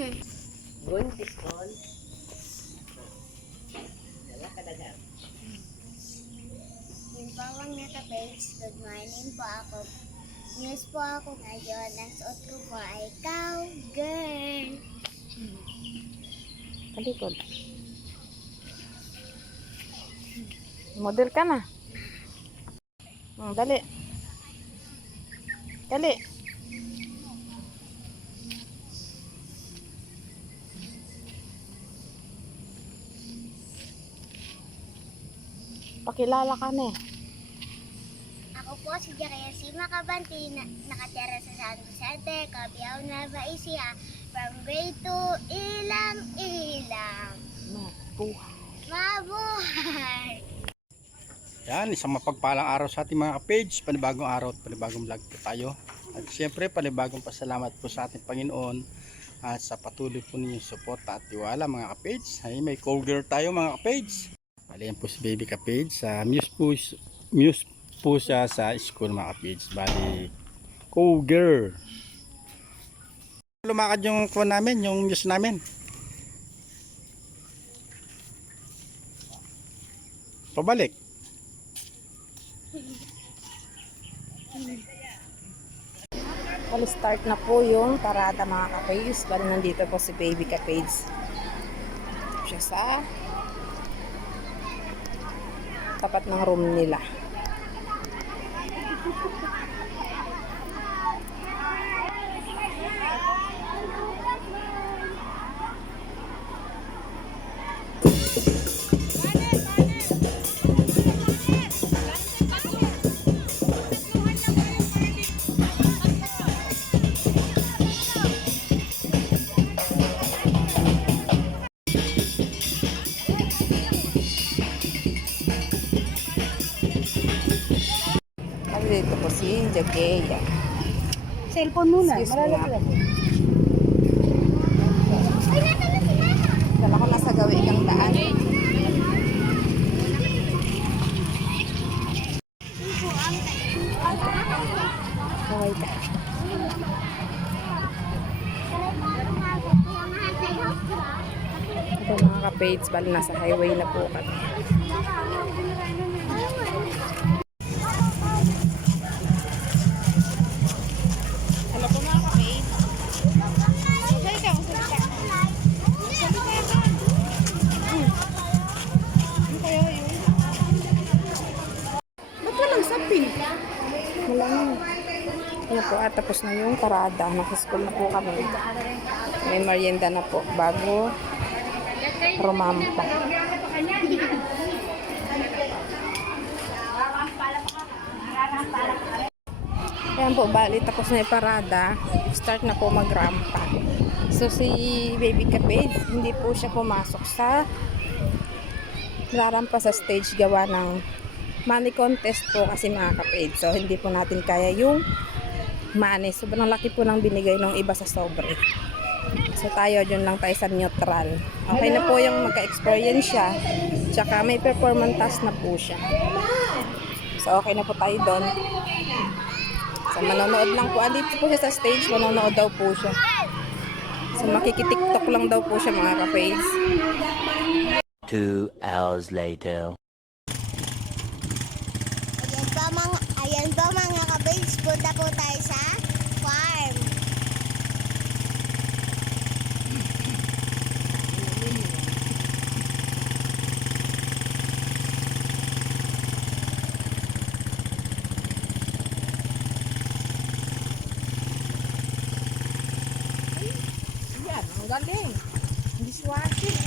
Buntis kon. Wala ka dagan. Yung bawang naka-page, good morning po ako. News po ako ngayon. Ang suot ko po ay cowgirl. Talikod. Model ka na. Dali. Dali. Pakilala ka na eh. Ako po si Jerezima Cabanti, nakatira sa San Vicente, Cabiao, Nueva Ecija. From grade 2, ilang. Mabuhay. Mabuhay! Yan, isang mapagpalang araw sa ating mga ka-page. Panibagong araw at panibagong vlog po tayo. At siyempre, panibagong pasalamat po sa ating Panginoon at sa patuloy po ninyong suporta at tiwala mga ka-page. Ay, may cowgirl tayo mga ka-page. Bali yan po si baby ka-page. Muse po siya sa school mga ka-page. Bali, cowgirl. Lumakad yung kuwan namin, yung muse namin. Pabalik. Start na po yung parada mga ka-page. Bali nandito po si baby ka-page. Siya sa tapat ng room nila. Dito po si Jagea. Cellphone muna. Malalaglag. Dala ko nasa gawin ng daan. Okay ka. Ito mga ka-page, bali nasa highway na po kami. Wala na. Ayan po, tapos na yung parada. Naka-school na po kami. May merienda na po bago rumampa. Ayan po, bali tapos na yung parada. Start na po magrampa. So si baby ka-page, hindi po siya pumasok sa rarampa sa stage gawa ng money contest po kasi mga ka-page. So hindi po natin kaya yung money. Sobrang laki po ng binigay ng iba sa sobre. So tayo dyan lang tayo sa neutral. Okay na po yung magka-experience siya. Tsaka may performance task na po siya. So okay na po tayo doon. So manonood lang po. Andito po siya sa stage. Manonood daw po siya. So makikitiktok lang daw po siya mga ka-page. 2 hours later. Ayan ba mga ka-babes, punta po tayo sa farm. Yan, ang galing. Hindi si Washing.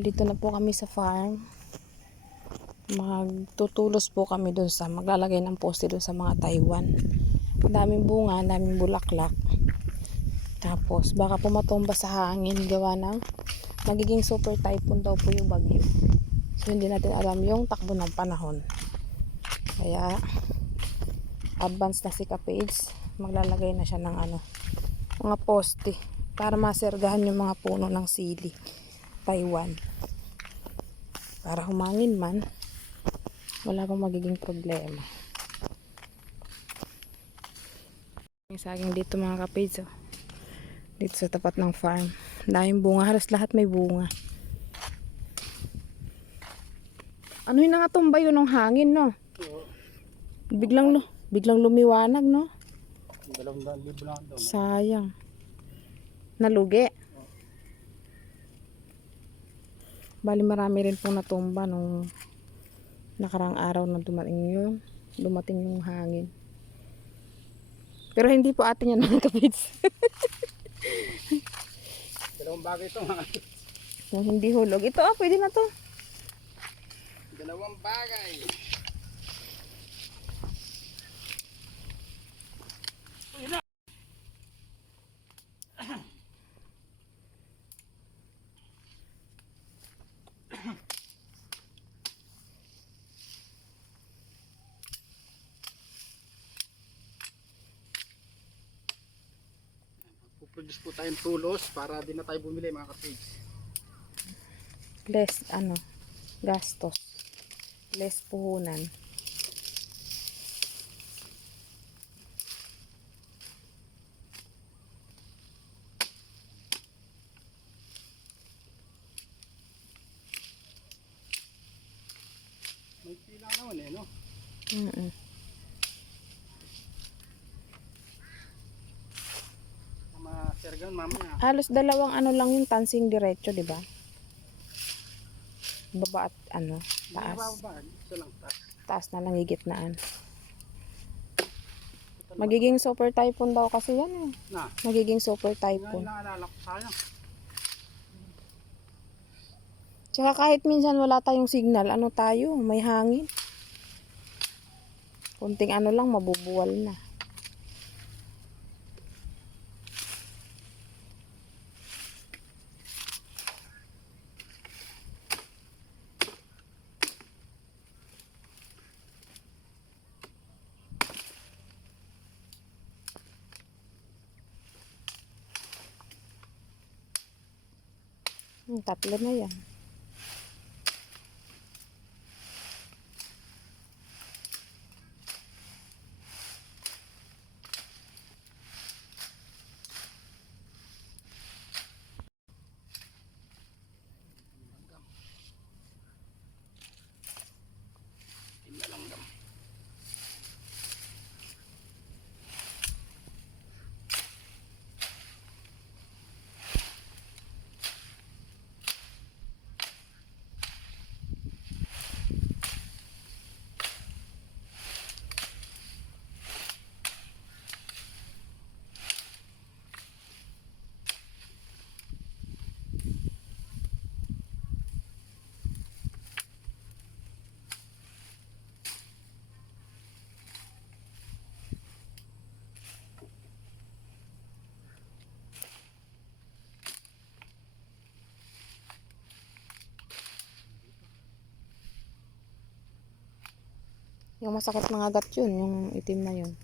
Dito na po kami sa farm. Magtutulos po kami doon sa maglalagay ng poste doon sa mga Taiwan. Daming bunga, daming bulaklak. Tapos baka po matumba sa hangin gawa ng magiging super typhoon daw po yung bagyo. So hindi natin alam yung takbo ng panahon. Kaya advance na si ka-page. Maglalagay na siya ng mga poste para masergahan yung mga puno ng sili Taiwan. Para humangin man, wala pang magiging problema. Yung saging dito mga ka-page, oh. Dito sa tapat ng farm. Daming bunga. Halos lahat may bunga. Ano yun na nga tumba yun ng hangin, no? Biglang lumiwanag, no? 2,000 lang daw. Sayang. Nalugi. Bali marami rin pong natumba nung nakarang araw na dumating yung hangin. Pero hindi po atin yan mga kapits. Dalawang bagay ito mga. Yung hindi hulog. Ito pwede na to. Dalawang bagay. Puproduce po tayong tulos para di na tayo bumili mga kapage. Less gastos. Less puhunan. May pila naman no? Sergan mamaya. Halos dalawang lang yung tansing diretso, di ba? Baba at taas. Isa lang taas. Taas na lang higitnaan. Magiging super typhoon daw kasi yan eh. Na. Magiging super Ngayon typhoon. naalala ko sayang. Tsaka kahit minsan wala tayong signal, tayo, may hangin. Kunting lang, mabubuwal na. Tatlo na yan. Yung masakit mga gat yun, yung itim na yun.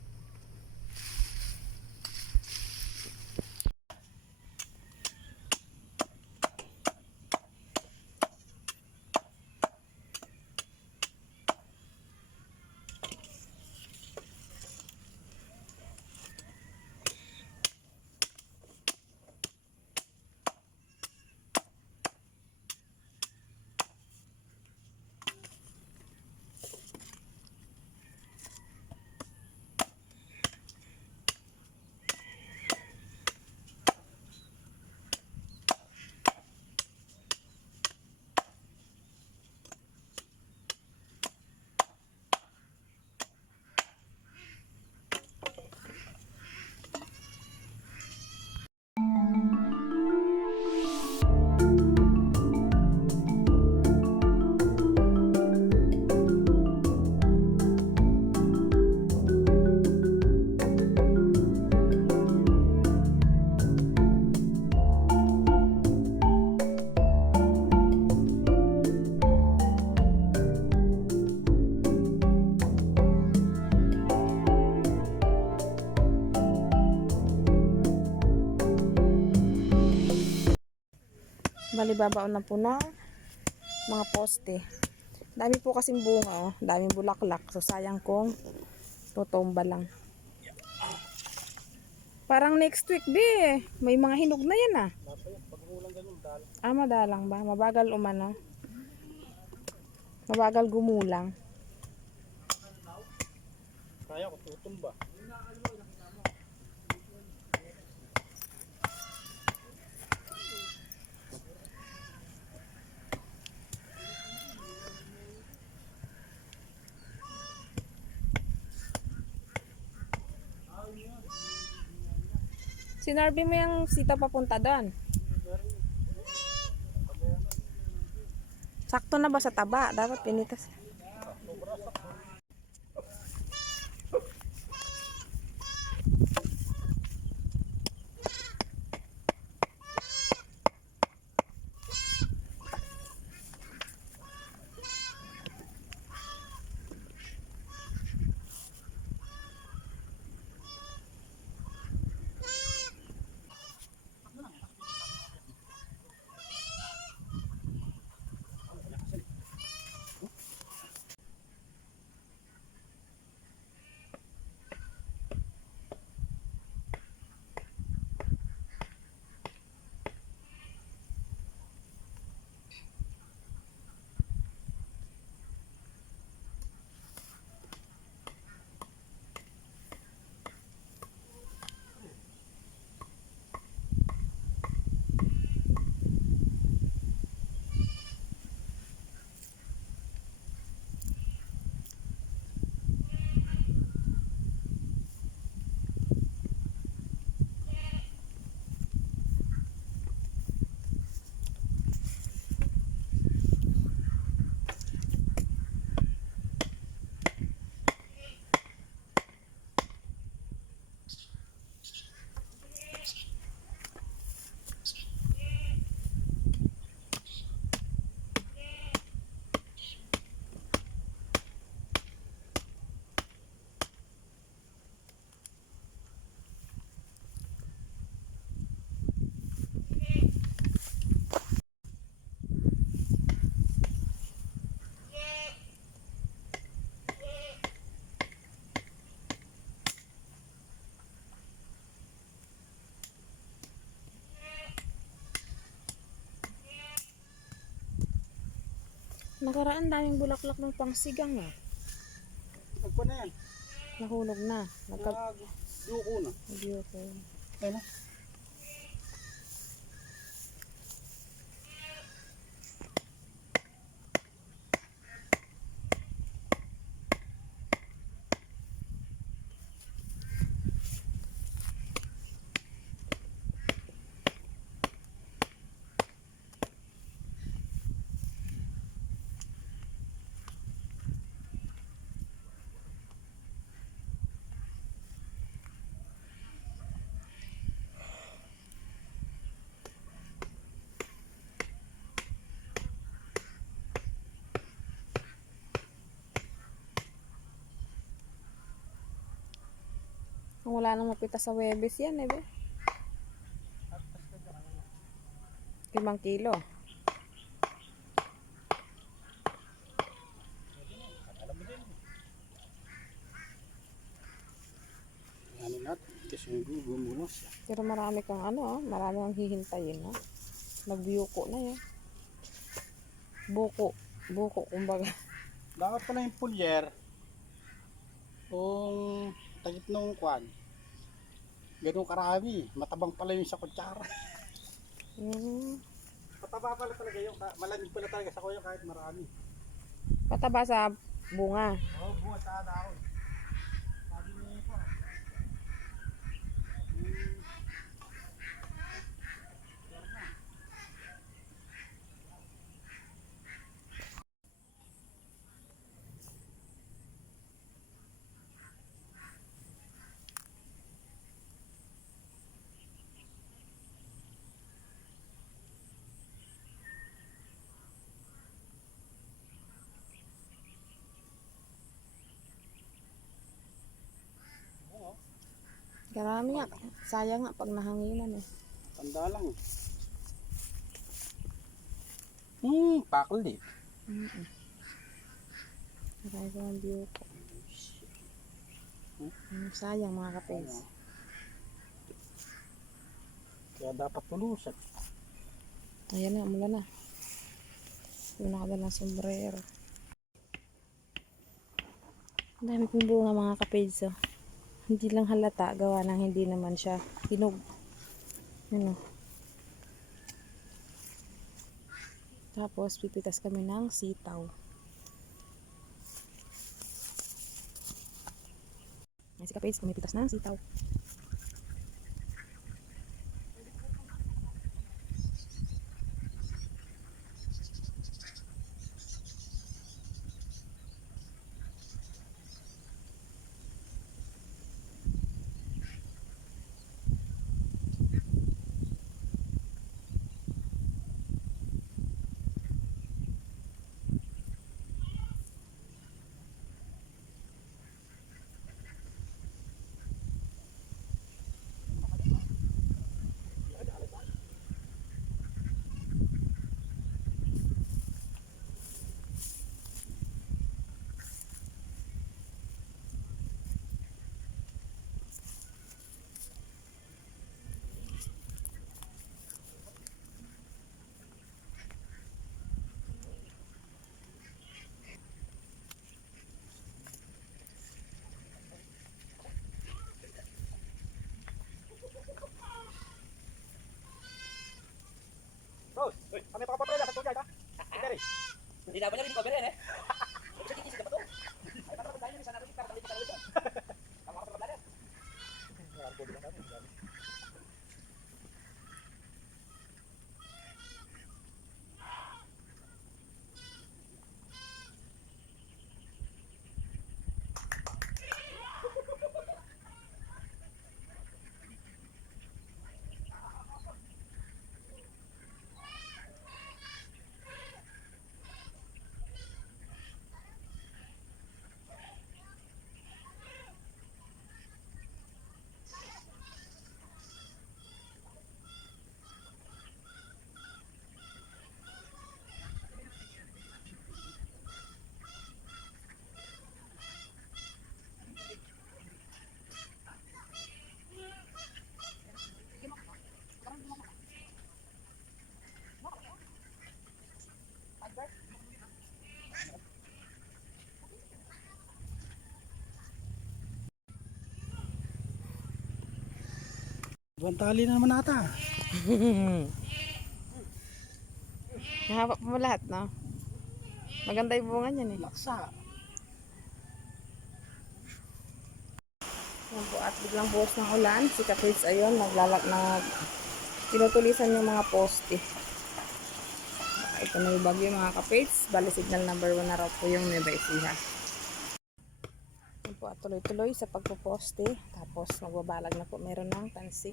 Bali babaon na po na mga poste. Dami po kasing bunga, daming bulaklak. So sayang kung tutumba lang. Parang next week, be. May mga hinog na yan, ah. Pag umulan ganun, dalang. Ah, madalang ba? Mabagal umano. Mabagal gumulang. Kaya ko tutumba. Sinarbi mo yung sita papunta doon. Sakto na ba sa taba? Dapat pinitas. Nakaraan daming bulaklak ng pangsigang, ah. Nagpa na yan. Nahulog na. Duko na. Nag-yuko. Ayun na. Kung wala nang mapita sa Webes yan, eh, be. 5 kilo. Ano natin? Kasi yung gumulos. Pero marami kang marami kang hihintayin, ha. Nagbiyuko na yan. Buko. Buko, kumbaga. Dapat pala yung pulyer. Kung tagit nung kwan. Ganun karami. Matabang pala yung sa kutsara. Pataba pala talaga yung. Malamig pala talaga sa kuya kahit marami. Pataba sa bunga. Oo, buhat sa dahon. Sabi niya po. Karami nga. Sayang nga pag nahanginan, eh. Tanda lang. Pakli. Marami ko ang biyuko. Sayang, mga kapes. Kaya dapat tulusan. Ayan na, umulan na. Yung nakadalang sombrero. Ang dami pong bunga mga kapage. Oh. Hindi lang halata, gawa ng hindi naman siya hinog. Ano. Tapos pipitas kami ng sitaw. Ayan si kapage, pumipitas ng sitaw. Hindi na ba niya recover yan eh? Buwan tali na naman ata. Nahaba pa mo lahat, no? Maganda yung bunga niyan eh. Laksa. Yan po, at biglang buhos ng ulan. Si kapage ayun, tinutulisan yung mga poste. Ito na yung bagyo mga kapage. Bali signal number 1 na raw po yung Nueva Ecija. Yan po, at tuloy-tuloy sa pagpuposte. Tapos magbabalag na po. Meron ng tansi.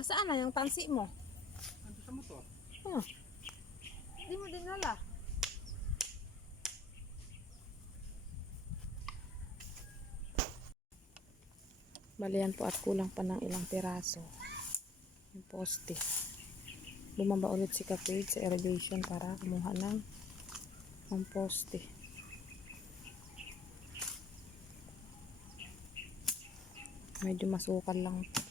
Ah, saan na yung tansi mo? Ando sa motor. Oh, hindi mo dinala. Balian po at kulang pa ng ilang piraso. Yung poste. Bumaba ulit si kapage sa irrigation para kumuha ng poste. Medyo masukal lang po.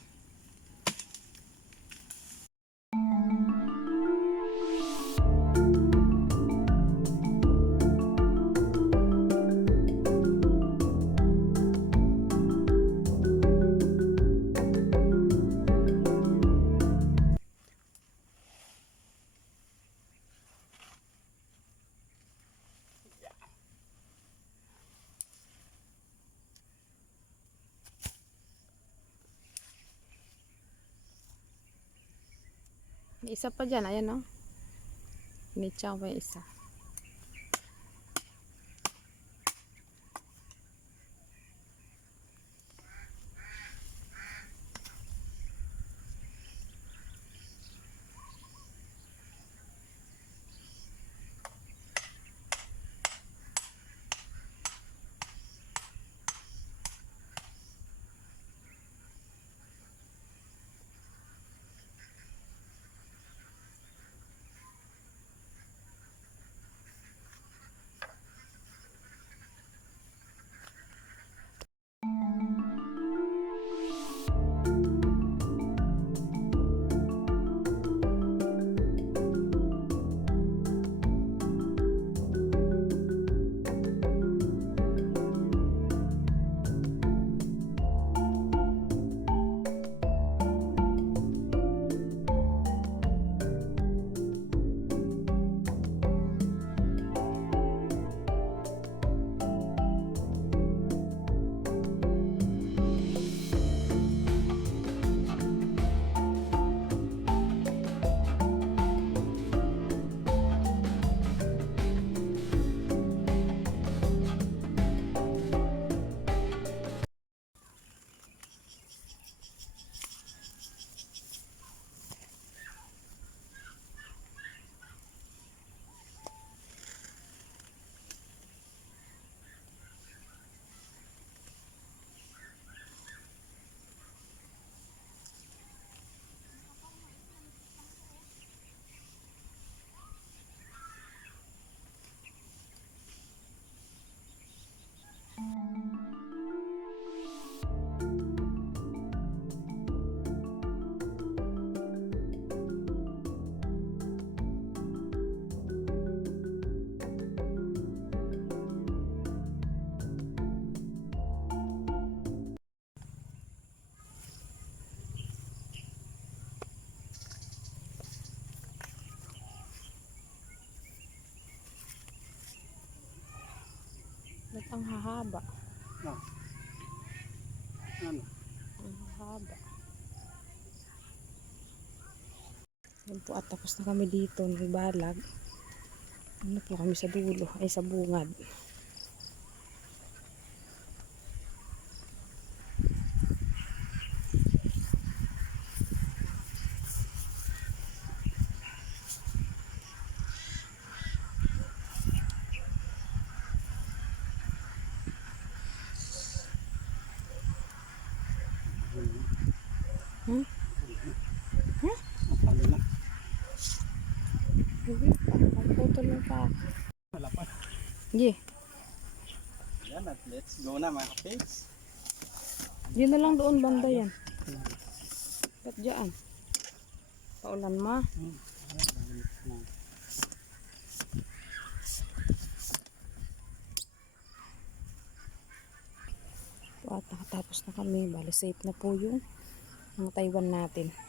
May isa pa dyan, ayan o. Initsaw pa yung isa. Ang hahaba. No. Ano? Ang hahaba. Yan po at tapos na kami dito nagbalag. Ano po kami sa dulo ay sa bungad. Hmm? Matalo na. Hindi pa. Ang putol mo pa. Wala pa. Sige. Yan at let's go na mga kapits. Yun na lang doon banda yan. Ba't dyan? Paulan ma. At nakatapos na kami. Bali safe na po yung mga Taiwan natin.